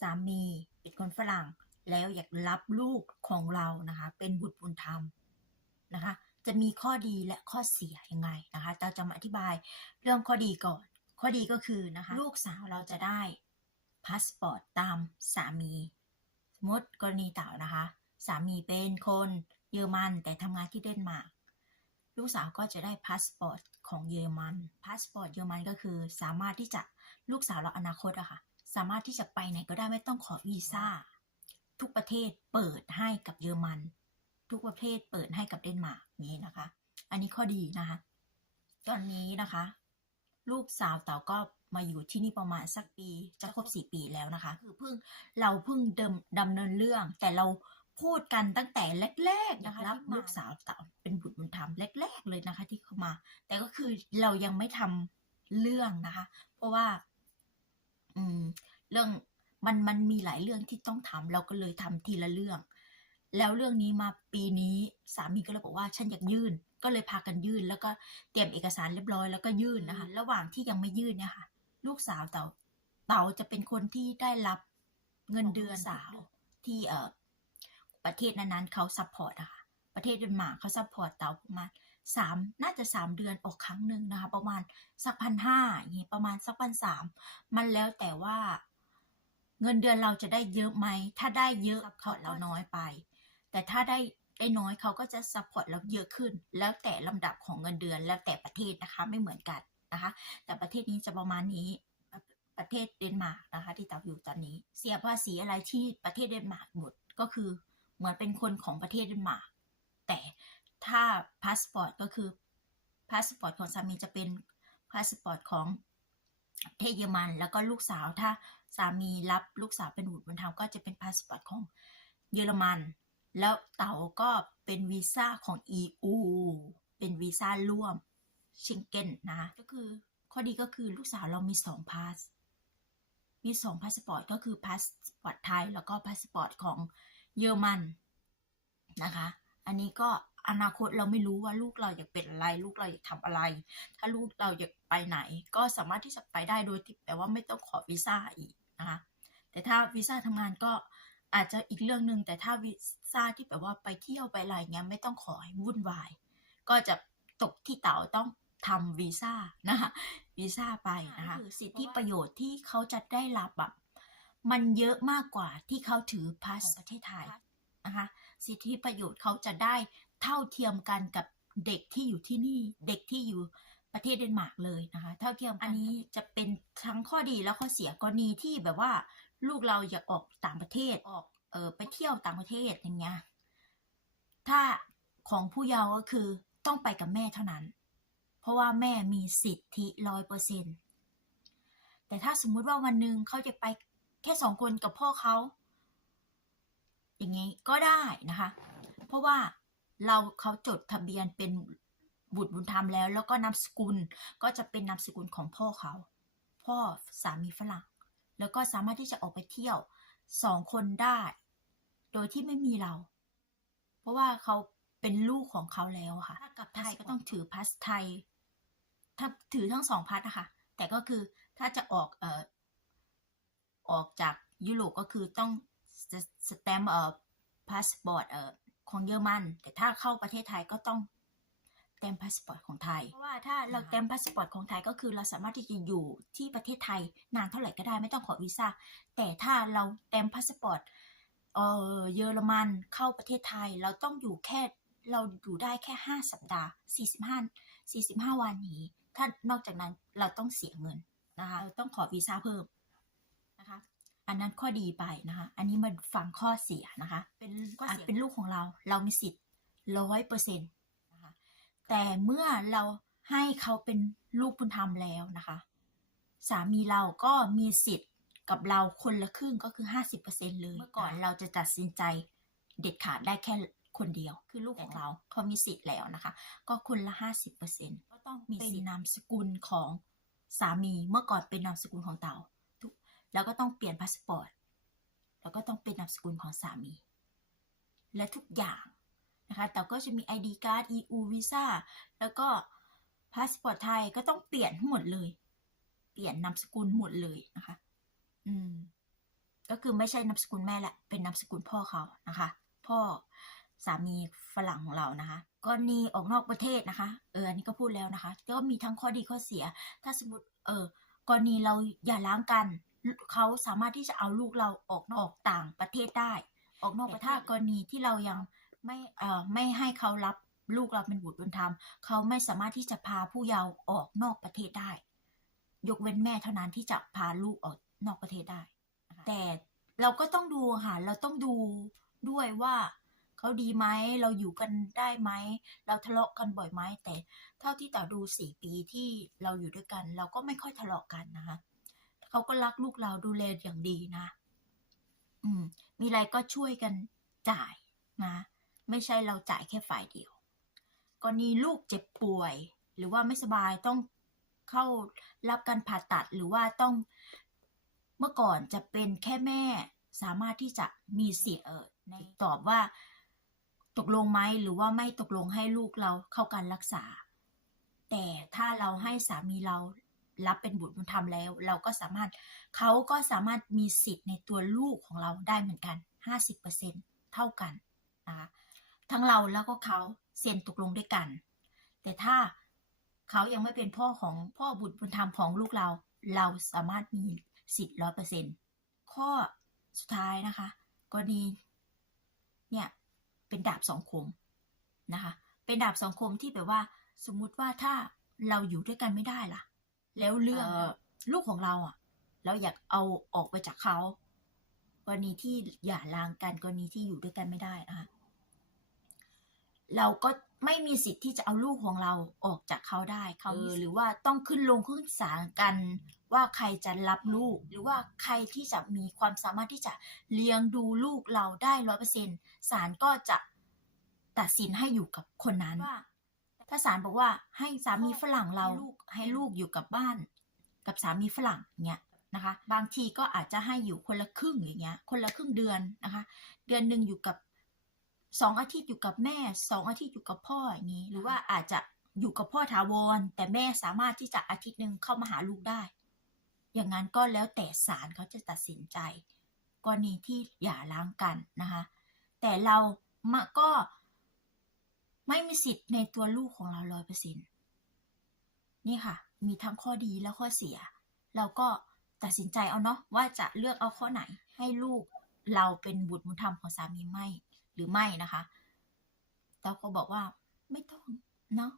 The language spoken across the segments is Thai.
สามีเป็นคนฝรั่ง แล้วอยากรับลูกของเรานะคะ เป็นบุตรบุญธรรมนะคะ จะมีข้อดีและข้อเสียยังไงนะคะเราจะมาอธิบายเรื่องข้อดีก่อน ข้อดีก็คือนะคะลูกสาวเราจะได้พาสปอร์ตตามสามีสมมติกรณีเต่านะคะ สามีเป็นคนเยอรมันแต่ทำงานที่เดนมาร์กลูกสาวก็จะได้พาสปอร์ตของเยอรมันพาสปอร์ตเยอรมันก็คือสามารถที่จะลูกสาวเราอนาคตอะค่ะ สามารถที่จะไปไหนก็ได้ไม่ต้องขอวีซ่า ทุกประเทศเปิดให้กับเยอรมัน ทุกประเทศเปิดให้กับเดนมาร์กนี้นะคะ อันนี้ข้อดีนะคะ ตอนนี้นะคะ ลูกสาวเต่าก็มาอยู่ที่นี่ประมาณสักปีจะครบสี่ปีแล้วนะคะ คือเพิ่งเราเพิ่งเดิมดำเนินเรื่อง แต่เราพูดกันตั้งแต่แรกๆนะคะรับลูกสาวเต่าเป็นบุตรบุญธรรมแรก ๆ เลยนะคะ ที่เข้ามา แต่ก็คือเรายังไม่ทำเรื่องนะคะ เพราะว่า อืม เรื่องมันมันมีหลายเรื่องที่ต้องทำเราก็เลยทำทีละเรื่อง แล้วเรื่องนี้มาปีนี้สามีก็เลยบอกว่าฉันอยากยื่น ก็เลยพากันยื่น แล้วก็เตรียมเอกสารเรียบร้อยแล้วก็ยื่นนะคะ ระหว่างที่ยังไม่ยื่นเนี่ยค่ะ ลูกสาวเต่าเต่าจะเป็นคนที่ได้รับเงินเดือนสาวที่เอ่อประเทศนั้นๆเขาซัพพอร์ตอะค่ะประเทศเดนมาร์กเขาซัพพอร์ตเต่าประมาณ สามน่าจะสามเดือนออกครั้งหนึ่งนะคะ ประมาณสักพันห้าอย่างงี้ประมาณสักพันสามมันแล้วแต่ว่า เงินเดือนเราจะได้เยอะไหม ถ้าได้เยอะเขาเราน้อยไป แต่ถ้าได้ได้น้อยเขาก็จะซัพพอร์ตเราเยอะขึ้น แล้วแต่ลำดับของเงินเดือนแล้วแต่ประเทศนะคะไม่เหมือนกันนะคะ แต่ประเทศนี้จะประมาณนี้ประเทศเดนมาร์กนะคะที่เตาอยู่ตอนนี้ เสียภาษีอะไรที่ประเทศเดนมาร์กหมดก็คือเหมือนเป็นคนของประเทศเดนมาร์กแต่ ถ้าพาสปอร์ตก็คือพาสปอร์ตของสามีจะเป็นพาสปอร์ตของเทเยอรมัน แล้วก็ลูกสาวถ้าสามีรับลูกสาวเป็นบุตรบุญธรรมก็จะเป็นพาสปอร์ตของเยอรมัน แล้วเต๋าก็เป็นวีซ่าของ EU เป็นวีซ่าร่วมเชงเก้นนะก็คือข้อดีก็คือลูกสาวเรามีสองพาสมีสองพาสปอร์ตก็คือพาสปอร์ตไทยแล้วก็พาสปอร์ตของเยอรมันนะคะ อันนี้ก็ อนาคตเราไม่รู้ว่าลูกเราอยากเป็นอะไร ลูกเราอยากทำอะไร ถ้าลูกเราอยากไปไหน ก็สามารถที่จะไปได้โดยที่แต่ว่าไม่ต้องขอวีซ่าอีกนะคะแต่ถ้าวีซ่าทำงานก็อาจจะอีกเรื่องหนึ่งแต่ถ้าวีซ่าที่แบบว่าไปเที่ยวไปอะไรเงี้ยไม่ต้องขอให้วุ่นวาย ก็จะตกที่เต๋าต้องทำวีซ่านะคะวีซ่าไปนะคะคือสิทธิประโยชน์ที่เขาจะได้รับแบบมันเยอะมากกว่าที่เขาถือพาสประเทศไทยนะคะสิทธิประโยชน์เขาจะได้ เท่าเทียมกันกับเด็กที่อยู่ที่นี่ เด็กที่อยู่ประเทศเดนมาร์กเลยนะคะ เท่าเทียมอันนี้จะเป็นทั้งข้อดีแล้วข้อเสียกรณีที่แบบว่า ลูกเราอยากออกต่างประเทศออกเออไปเที่ยวต่างประเทศอย่างเงี้ยถ้าของผู้เยาว์ก็คือต้องไปกับแม่เท่านั้น เพราะว่าแม่มีสิทธิร้อยเปอร์เซ็นแต่ถ้าสมมุติว่าวันหนึ่งเขาจะไปแค่สองคนกับพ่อเขาอย่างนี้ก็ได้นะคะ เพราะว่า เราเขาจดทะเบียนเป็นบุตรบุญธรรมแล้ว แล้วก็นามสกุลก็จะเป็นนามสกุลของพ่อเขา พ่อสามีฝรั่ง แล้วก็สามารถที่จะออกไปเที่ยวสองคนได้ โดยที่ไม่มีเรา เพราะว่าเขาเป็นลูกของเขาแล้วอะค่ะถ้ากลับไทยก็ต้องถือพาสไทย ถ้าถือทั้งสองพาสอะค่ะแต่ก็คือถ้าจะออกเอ่อออกจากยุโรปก็คือต้องสแตมป์เอ่อพาสปอร์ตเอ่อ ของเยอรมัน แต่ถ้าเข้าประเทศไทยก็ต้องเต็มพาสปอร์ตของไทย เพราะว่าถ้าเราเต็มพาสปอร์ตของไทยก็คือเราสามารถที่จะอยู่ที่ประเทศไทยนานเท่าไหร่ก็ได้ไม่ต้องขอวีซ่า แต่ถ้าเราเต็มพาสปอร์ตเอ่อเยอรมันเข้าประเทศไทยเราต้องอยู่แค่เราอยู่ได้แค่ 5 สัปดาห์ 45 45 วันนี้ ถ้านอกจากนั้นเราต้องเสียเงินนะคะเราต้องขอวีซ่าเพิ่มนะคะ อันนั้นข้อดีไปนะคะ อันนี้มันฟังข้อเสียนะคะ เป็นอะเป็นลูกของเรา เรามีสิทธิ์ร้อยเปอร์เซ็นต์นะคะ แต่เมื่อเราให้เขาเป็นลูกบุญธรรมแล้วนะคะ สามีเราก็มีสิทธิ์กับเราคนละครึ่งก็คือ50%เลย เมื่อก่อนเราจะตัดสินใจเด็ดขาดได้แค่คนเดียว คือลูกของเราเขามีสิทธิ์แล้วนะคะ ก็คนละ50%ก็ต้องมีเป็นนามสกุลของสามีเมื่อก่อนเป็นนามสกุลของเต่าทุก แล้วก็ต้องเปลี่ยนพาสปอร์ตแล้วก็ต้องเป็นนามสกุลของสามี และทุกอย่างนะคะแต่ก็จะมี ID card EU visa แล้วก็พาสปอร์ตไทยก็ต้องเปลี่ยนหมดเลย เปลี่ยนนามสกุลหมดเลยนะคะ อืม ก็คือไม่ใช่นามสกุลแม่แหละ เป็นนามสกุลพ่อเขานะคะ พ่อสามีฝรั่งของเรานะคะกรณีออกนอกประเทศนะคะ เอออันนี้ก็พูดแล้วนะคะ ก็มีทั้งข้อดีข้อเสีย ถ้าสมมติ เออกรณีเราอย่าล้างกัน เขาสามารถที่จะเอาลูกเราออกนอกต่างประเทศได้ ออกนอกประเทศถ้ากรณีที่เรายังไม่เอ่อไม่ให้เขารับลูกเราเป็นบุตรบุญธรรมเขาไม่สามารถที่จะพาผู้เยาว์ออกนอกประเทศได้ ยกเว้นแม่เท่านั้นที่จะพาลูกออกนอกประเทศได้นะคะแต่เราก็ต้องดูค่ะเราต้องดูด้วยว่าเขาดีไหมเราอยู่กันได้ไหมเราทะเลาะกันบ่อยไหมแต่เท่าที่แต่ดูสี่ปีที่เราอยู่ด้วยกัน เราก็ไม่ค่อยทะเลาะกันนะคะ เขาก็รักลูกเราดูแลอย่างดีนะ อืม มีอะไรก็ช่วยกันจ่ายนะ ไม่ใช่เราจ่ายแค่ฝ่ายเดียวกรณีลูกเจ็บป่วย หรือว่าไม่สบายต้องเข้ารับการผ่าตัดหรือว่าต้องเมื่อก่อนจะเป็นแค่แม่สามารถที่จะมีเสิทธิ์เออในตอบว่าตกลงไหมหรือว่าไม่ตกลงให้ลูกเราเข้าการรักษา แต่ถ้าเราให้สามีเรา รับเป็นบุตรบุญธรรมแล้ว เราก็สามารถเขาก็สามารถมีสิทธิ์ในตัวลูกของเราได้เหมือนกัน 50%เท่ากันนะคะทั้งเราแล้วก็เขาเซ็นตกลงด้วยกัน แต่ถ้าเขายังไม่เป็นพ่อของพ่อบุตรบุญธรรมของลูกเรา เราสามารถมีสิทธิ์ร้อยเปอร์เซ็นข้อสุดท้ายนะคะกรณีเนี่ยเป็นดาบสองคมนะคะ เป็นดาบสองคมที่แบบว่า สมมุติว่าถ้าเราอยู่ด้วยกันไม่ได้ล่ะ แล้วเรื่องเอ่อลูกของเราอะ เราอยากเอาออกไปจากเขากรณีที่หย่าร้างกันกรณีที่อยู่ด้วยกันไม่ได้นะคะเราก็ไม่มีสิทธิ์ที่จะเอาลูกของเราออกจากเขาได้เขาหรือว่าต้องขึ้นลงขึ้นศาลกัน ว่าใครจะรับลูก หรือว่าใครที่จะมีความสามารถที่จะเลี้ยงดูลูกเราได้ร้อยเปอร์เซ็นศาลก็จะตัดสินให้อยู่กับคนนั้นว่า ถ้าศาลบอกว่าให้สามีฝรั่งเราลูกให้ลูกอยู่กับบ้าน กับสามีฝรั่งเงี้ยนะคะ บางทีก็อาจจะให้อยู่คนละครึ่งอย่างเงี้ย คนละครึ่งเดือนนะคะ เดือนหนึ่งอยู่กับสองอาทิตย์อยู่กับแม่สองอาทิตย์อยู่กับพ่ออย่างนี้ หรือว่าอาจจะอยู่กับพ่อถาวร แต่แม่สามารถที่จะอาทิตย์หนึ่งเข้ามาหาลูกได้ อย่างนั้นก็แล้วแต่ศาลเขาจะตัดสินใจกรณีที่หย่าร้างกันนะคะ แต่เรามาก็ ไม่มีสิทธิ์ในตัวลูกของเราร้อยเปอร์เซ็นต์นี่ค่ะ มีทั้งข้อดีและข้อเสีย เราก็ตัดสินใจเอาเนาะว่าจะเลือกเอาข้อไหน ให้ลูกเราเป็นบุตรบุญธรรมของสามีไม่หรือไม่นะคะเราก็บอกว่าไม่ต้องเนาะ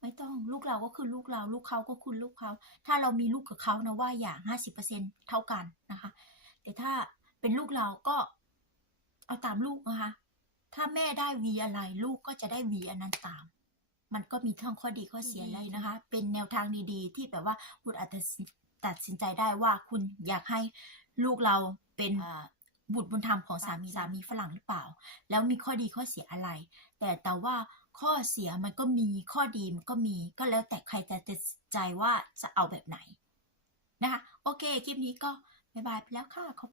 ไม่ต้องลูกเราก็คือลูกเราลูกเขาก็คือลูกเขา ถ้าเรามีลูกกับเขานะว่าอย่างห้าสิบเปอร์เซ็นเท่ากันนะคะ แต่ถ้าเป็นลูกเราก็เอาตามลูกนะคะ ถ้าแม่ได้วีอะไรลูกก็จะได้วีอันนั้นตาม มันก็มีทั้งข้อดีข้อเสียเลยนะคะ เป็นแนวทางดีๆ ที่แบบว่าคุณอาจจะตัดสินใจได้ว่าคุณอยากให้ลูกเราเป็นอ่าบุตรบุญธรรมของสามีสามีฝรั่งหรือเปล่า แล้วมีข้อดีข้อเสียอะไร แต่แต่ว่าข้อเสียมันก็มีข้อดีมันก็มีก็แล้วแต่ใครจะตัดสินใจว่าจะเอาแบบไหนนะคะ โอเค คลิปนี้ก็บ๊ายบายไปแล้วค่ะขอบ